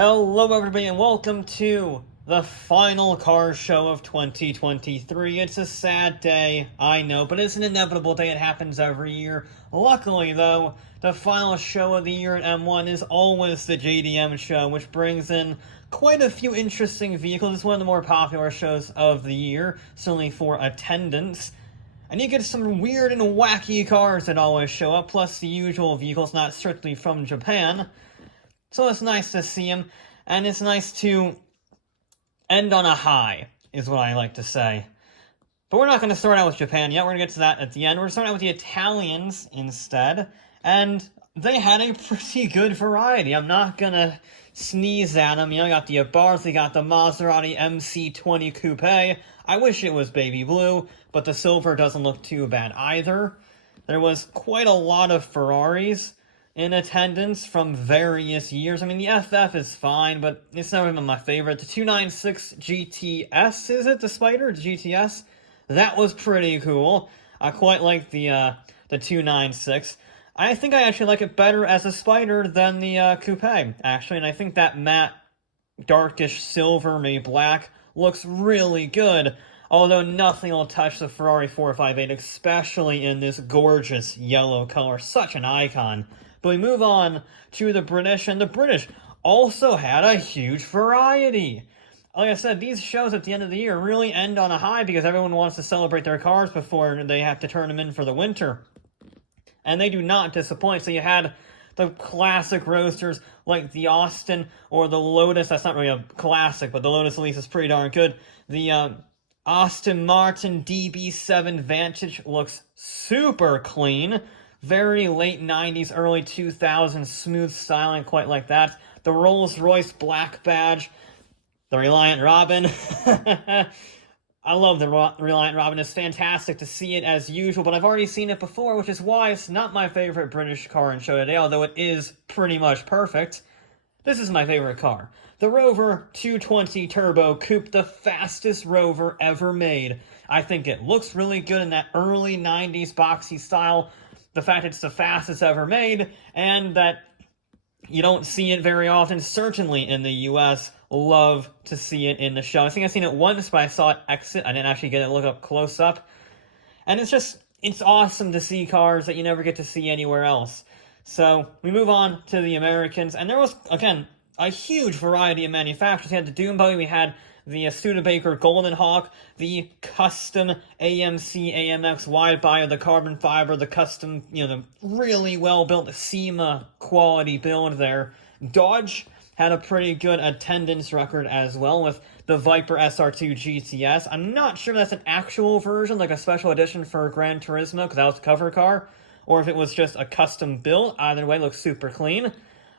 Hello, everybody, and welcome to the final car show of 2023. It's a sad day, I know, but it's an inevitable day. It happens every year. Luckily, though, the final show of the year at M1 is always the JDM show, which brings in quite a few interesting vehicles. It's one of the more popular shows of the year, certainly for attendance. And you get some weird and wacky cars that always show up, plus the usual vehicles not strictly from Japan. So it's nice to see him, and it's nice to end on a high, is what I like to say. But we're not going to start out with Japan yet, we're going to get to that at the end. We're starting out with the Italians instead, and they had a pretty good variety. I'm not going to sneeze at them. You got the Abarth, you got the Maserati MC20 Coupe. I wish it was baby blue, but the silver doesn't look too bad either. There was quite a lot of Ferraris in attendance from various years. I mean, the FF is fine, but it's never been my favorite. The 296 GTS, is it? The Spider? The GTS? That was pretty cool. I quite like the 296. I think I actually like it better as a Spider than the Coupe, actually, and I think that matte, darkish silver, maybe black, looks really good, although nothing will touch the Ferrari 458, especially in this gorgeous yellow color. Such an icon. But we move on to the British, and the British also had a huge variety. Like I said, these shows at the end of the year really end on a high because everyone wants to celebrate their cars before they have to turn them in for the winter. And they do not disappoint. So you had the classic roadsters like the Austin or the Lotus. That's not really a classic, but the Lotus at least is pretty darn good. The Aston Martin DB7 Vantage looks super clean. Very late 90s, early 2000s, smooth styling, quite like that. The Rolls-Royce Black Badge, the Reliant Robin. I love the Reliant Robin. It's fantastic to see it as usual, but I've already seen it before, which is why it's not my favorite British car in show today, although it is pretty much perfect. This is my favorite car. The Rover 220 Turbo Coupe, the fastest Rover ever made. I think it looks really good in that early 90s boxy style. The fact it's the fastest ever made, and that you don't see it very often, certainly in the US. Love to see it in the show. I think I've seen it once, but I saw it exit. I didn't actually get it look up close up. And it's awesome to see cars that you never get to see anywhere else. So we move on to the Americans, and there was, again, a huge variety of manufacturers. We had the Dune Buggy, we had the Studebaker Golden Hawk, the custom AMC AMX wide body, the carbon fiber, the custom, the really well-built SEMA quality build there. Dodge had a pretty good attendance record as well with the Viper SR2 GTS. I'm not sure if that's an actual version, like a special edition for Gran Turismo, because that was the cover car, or if it was just a custom build. Either way, looks super clean.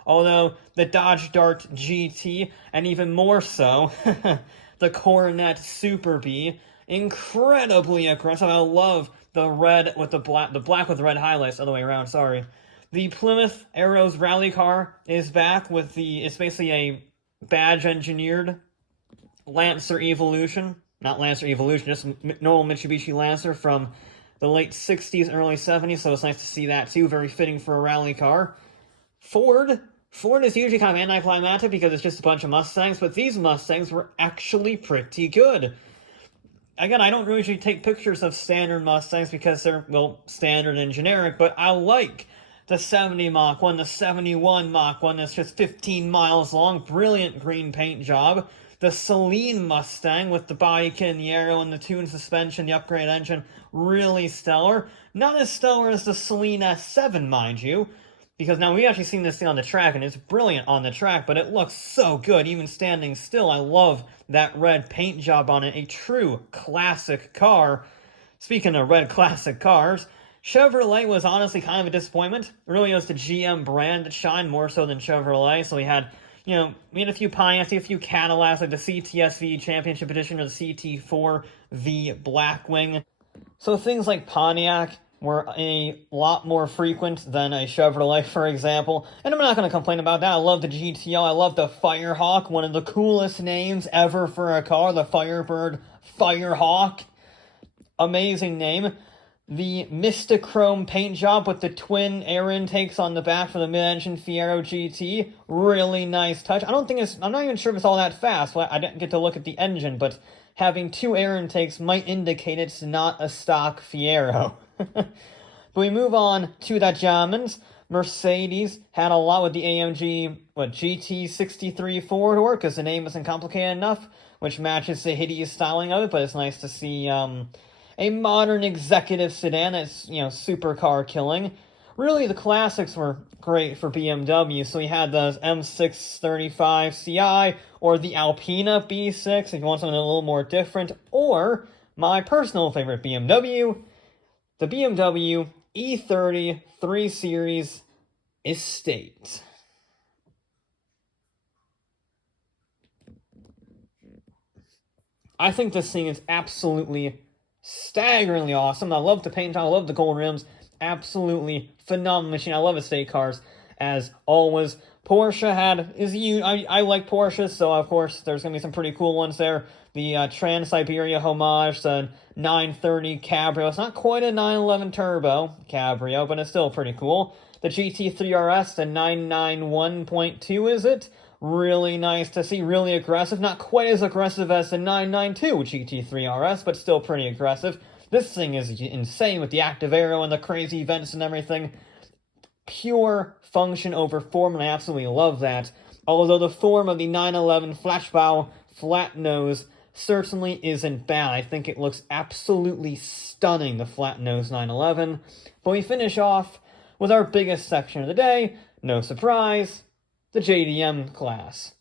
Although the Dodge Dart GT, and even more so, the Coronet Super B, incredibly aggressive. I love the red with the black with red highlights, other way around, sorry. The Plymouth Arrows rally car is back with it's basically a badge engineered Lancer Evolution. Not Lancer Evolution, just normal Mitsubishi Lancer from the late 60s, early 70s, so it's nice to see that too. Very fitting for a rally car. Ford is usually kind of anticlimactic because it's just a bunch of Mustangs, but these Mustangs were actually pretty good. Again, I don't usually take pictures of standard Mustangs because they're, well, standard and generic, but I like the 70 Mach 1, the 71 Mach 1 that's just 15 miles long, brilliant green paint job. The Celine Mustang with the body kit and the aero and the tuned suspension, the upgrade engine, really stellar. Not as stellar as the Celine S7, mind you, because now we've actually seen this thing on the track, and it's brilliant on the track, but it looks so good, even standing still. I love that red paint job on it. A true classic car. Speaking of red classic cars, Chevrolet was honestly kind of a disappointment. It really was the GM brand that shined more so than Chevrolet. So we had a few Pontiacs, a few Cadillacs, like the CTSV Championship Edition or the CT4V Blackwing. So things like Pontiac were a lot more frequent than a Chevrolet, for example. And I'm not going to complain about that. I love the GTO. I love the Firehawk, one of the coolest names ever for a car. The Firebird Firehawk. Amazing name. The Mistachrome paint job with the twin air intakes on the back for the mid-engine Fiero GT. Really nice touch. I'm not even sure if it's all that fast. Well, I didn't get to look at the engine, but having two air intakes might indicate it's not a stock Fiero. But we move on to the Germans. Mercedes had a lot with the AMG GT63 four-door, because the name isn't complicated enough, which matches the hideous styling of it, but it's nice to see a modern executive sedan that's, supercar killing. Really, the classics were great for BMW, so we had the M635 Ci, or the Alpina B6, if you want something a little more different, or my personal favorite BMW, the BMW E30 3 Series Estate. I think this thing is absolutely staggeringly awesome. I love the paint job, I love the gold rims. Absolutely phenomenal machine. I love estate cars, as always. Porsche I like Porsche, so of course there's going to be some pretty cool ones there. The Trans-Siberia homage, the 930 Cabrio. It's not quite a 911 Turbo Cabrio, but it's still pretty cool. The GT3 RS, the 991.2, is it? Really nice to see, really aggressive. Not quite as aggressive as the 992 GT3 RS, but still pretty aggressive. This thing is insane with the active aero and the crazy vents and everything. Pure function over form, and I absolutely love that. Although the form of the 911 flashbow flat nose certainly isn't bad. I think it looks absolutely stunning, the flat nose 911. But we finish off with our biggest section of the day, no surprise, the JDM class.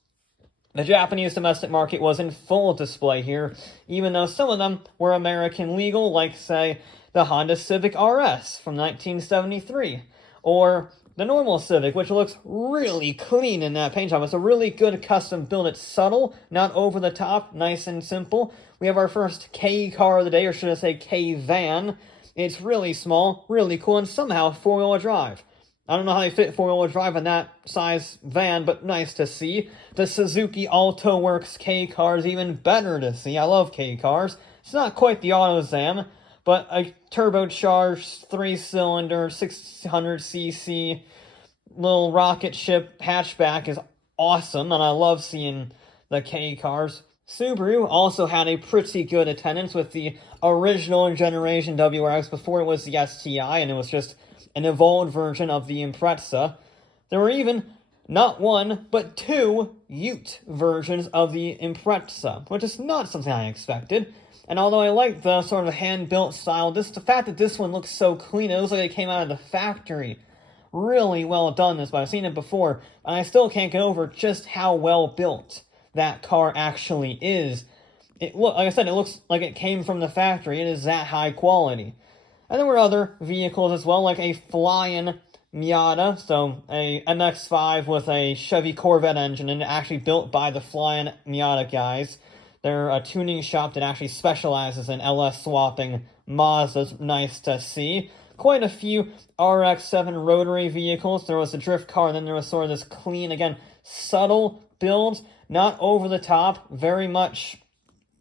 The Japanese domestic market was in full display here, even though some of them were American legal, like, say, the Honda Civic RS from 1973, or the normal Civic, which looks really clean in that paint job. It's a really good custom build. It's subtle, not over the top, nice and simple. We have our first K car of the day, or should I say K van. It's really small, really cool, and somehow four-wheel drive. I don't know how they fit four-wheel drive in that size van, but nice to see. The Suzuki Alto Works K car is even better to see. I love K cars. It's not quite the AutoZam, but a turbocharged 3-cylinder 600cc little rocket ship hatchback is awesome, and I love seeing the K cars. Subaru also had a pretty good attendance with the original generation WRX before it was the STI, and it was just an evolved version of the Impreza. There were even not one, but two Ute versions of the Impreza, which is not something I expected. And although I like the sort of hand-built style, the fact that this one looks so clean, it looks like it came out of the factory. Really well done this, but I've seen it before, and I still can't get over just how well built that car actually is. Like I said, it looks like it came from the factory. It is that high quality. And there were other vehicles as well, like a flying Miata, so a MX-5 with a Chevy Corvette engine, and actually built by the flying Miata guys. They're a tuning shop that actually specializes in LS swapping Mazdas. Nice to see. Quite a few RX-7 rotary vehicles. There was a drift car, and then there was sort of this clean, again, subtle build, not over the top, very much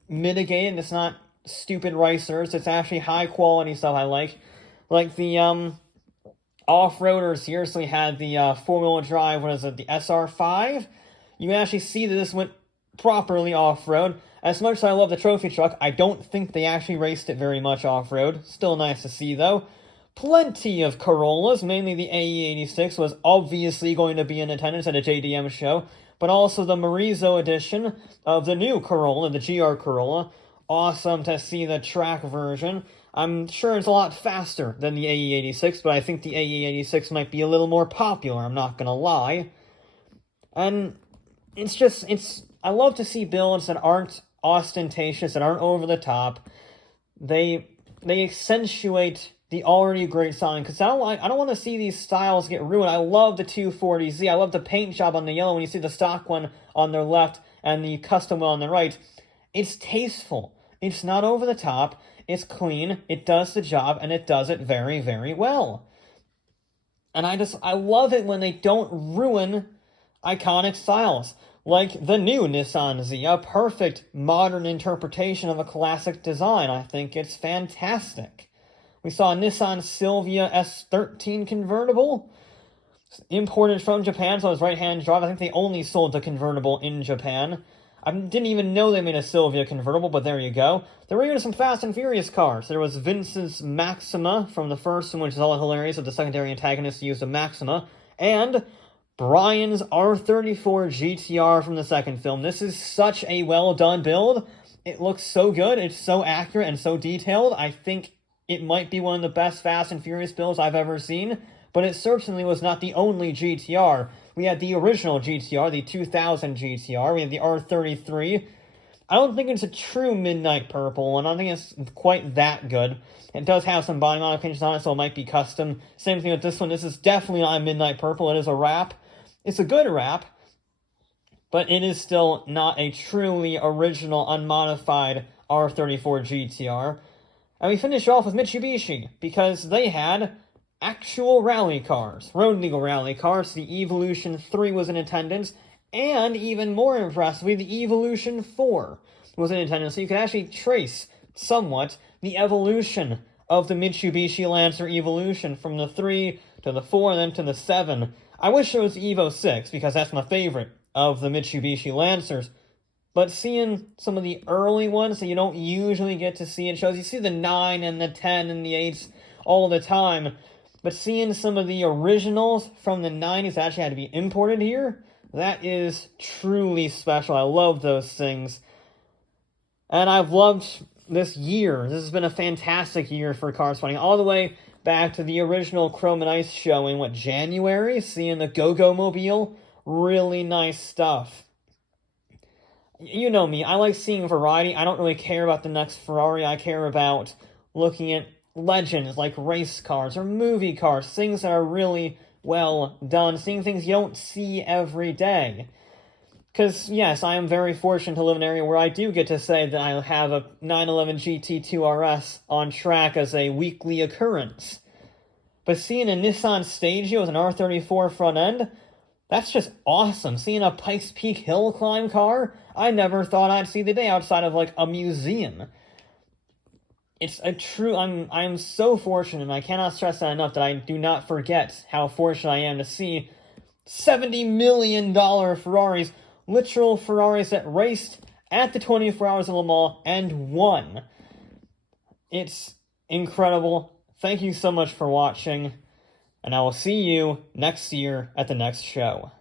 mitigated. It's not stupid racers. It's actually high quality stuff I like. Like the off-roaders here, so we had the four-wheel drive, the SR5. You can actually see that this went properly off-road. As much as I love the trophy truck, I don't think they actually raced it very much off-road. Still nice to see, though. Plenty of Corollas, mainly the AE86 was obviously going to be in attendance at a JDM show, but also the Marizo edition of the new Corolla, the GR Corolla. Awesome to see the track version. I'm sure it's a lot faster than the AE86, but I think the AE86 might be a little more popular, I'm not gonna lie. And I love to see builds that aren't ostentatious, that aren't over the top. They accentuate the already great styling, because I don't want to see these styles get ruined. I love the 240Z. I love the paint job on the yellow when you see the stock one on the left and the custom one on the right. It's tasteful. It's not over the top. It's clean. It does the job, and it does it very, very well. And I love it when they don't ruin iconic styles. Like the new Nissan Z, a perfect modern interpretation of a classic design. I think it's fantastic. We saw a Nissan Silvia S13 convertible, imported from Japan, so it was right-hand drive. I think they only sold the convertible in Japan. I didn't even know they made a Silvia convertible, but there you go. There were even some Fast and Furious cars. There was Vince's Maxima from the first one, which is all hilarious, that the secondary antagonist used a Maxima, and Brian's R34 GTR from the second film. This is such a well-done build. It looks so good, it's so accurate and so detailed. I think it might be one of the best Fast and Furious builds I've ever seen, but it certainly was not the only GTR. We had the original GTR, the 2000 GTR. We had the R33. I don't think it's a true midnight purple, and I don't think it's quite that good. It does have some body modifications on it, so it might be custom. Same thing with this one. This is definitely not a midnight purple. It is a wrap. It's a good wrap, but it is still not a truly original, unmodified R34 GTR. And we finish off with Mitsubishi, because they had actual rally cars, road legal rally cars. The Evolution 3 was in attendance, and even more impressively, the Evolution 4 was in attendance, so you can actually trace somewhat the evolution of the Mitsubishi Lancer Evolution from the 3 to the 4 and then to the 7. I wish it was the Evo 6, because that's my favorite of the Mitsubishi Lancers. But seeing some of the early ones that you don't usually get to see in shows, you see the 9 and the 10 and the 8s all the time, but seeing some of the originals from the 90s that actually had to be imported here, that is truly special. I love those things. And I've loved this year. This has been a fantastic year for car spotting, all the way back to the original Chrome and Ice show in, January? Seeing the Go-Go Mobile. Really nice stuff. You know me, I like seeing variety. I don't really care about the next Ferrari. I care about looking at legends like race cars or movie cars, things that are really well done, seeing things you don't see every day. Because, yes, I am very fortunate to live in an area where I do get to say that I have a 911 GT2 RS on track as a weekly occurrence. But seeing a Nissan Stagea with an R34 front end, that's just awesome. Seeing a Pikes Peak hill climb car, I never thought I'd see the day outside of, a museum. It's a true, I'm so fortunate, and I cannot stress that enough, that I do not forget how fortunate I am to see $70 million Ferraris, literal Ferraris that raced at the 24 Hours of Le Mans and won. It's incredible. Thank you so much for watching, and I will see you next year at the next show.